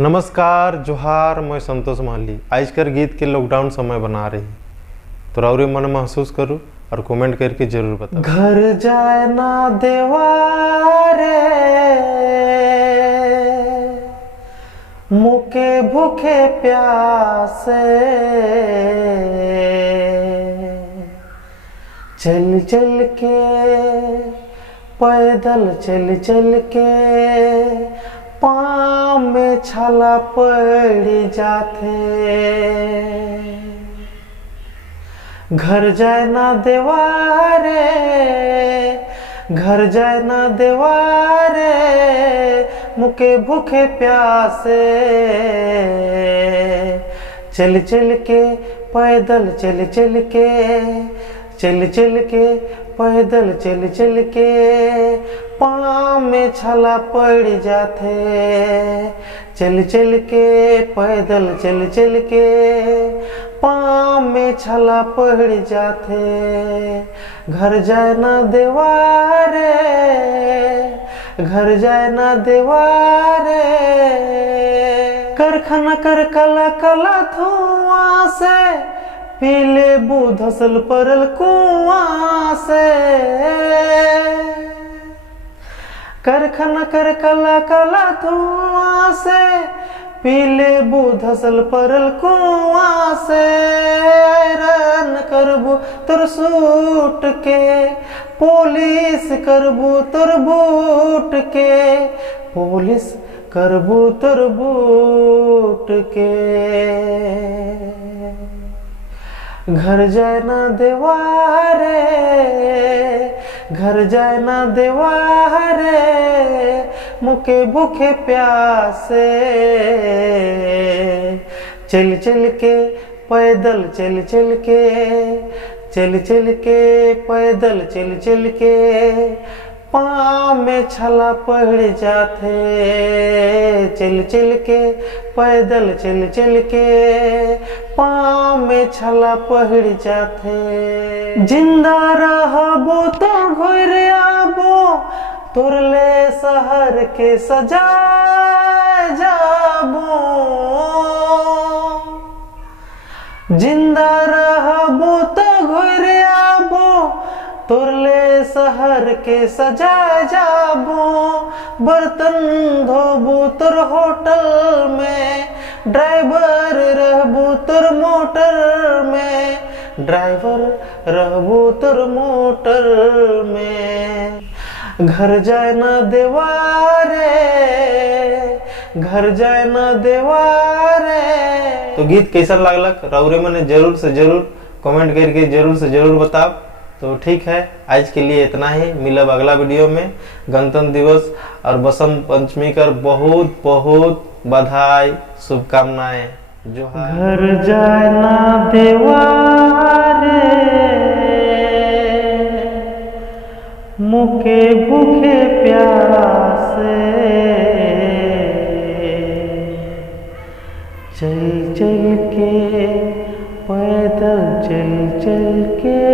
नमस्कार जोहार, मैं संतोष माली। आज कर गीत के लॉकडाउन समय बना रही तो राउरी मन महसूस करूँ और कमेंट करके जरूर बताओ। घर जाए ना देवारे मुके भूखे प्यासे, चल चल के पैदल चल चल के पाँव में छाला पड़ जाते। घर जाए ना देवारे, घर जाए ना देवारे मुके भूखे प्यासे, चल चल के पैदल चल चल के, चल चल के पैदल चल चल के पाँव में छाला पड़ जाते। चल चल के पैदल चल चल के पाँव में छाला पड़ जाते। घर जाए ना देवारे, घर जाए ना देवारे, कारखाना कर कला कला धुआं से, पीले बूध हसल परल कुआं से। कारखाना कर कला कला धुआं से, पीले बूध हसल परल कुआं से। रन करबू तोर सूट के, पुलिस करबू तोर बूट के, पुलिस करबू तोर बूट के। घर जाए ना देवारे, घर जाए ना देवारे मुके भूखे प्यासे, चल चल के पैदल चल चल के, चल चल के पैदल चल चल के पाँव में छाला पड़ जाते। चल चल के पैदल चल चल के पाँव में छाला पड़ जाते। जिंदा रहबो तो घर आबो, तोरले शहर के सजा जाबो। जिंदा रहबो तो घर आबो, तोरले शहर के सजा जाबो। बर्तन धोबू तोर होटल में, ड्राइवर रहबू तोर मोटर में, ड्राइवर रहबू तोर मोटर में। घर जाए ना देवारे, घर जाए ना देवारे। तो गीत कैसा लागलक राउरे मने जरूर से जरूर कमेंट करके जरूर से जरूर बताओ। तो ठीक है, आज के लिए इतना ही। मिलब अगला वीडियो में। गणतंत्र दिवस और बसंत पंचमी कर बहुत बहुत बधाई, शुभकामनाएं। जो घर जाए ना देवारे मुके भूखे प्यासे, चल चल के पैदल चल चल के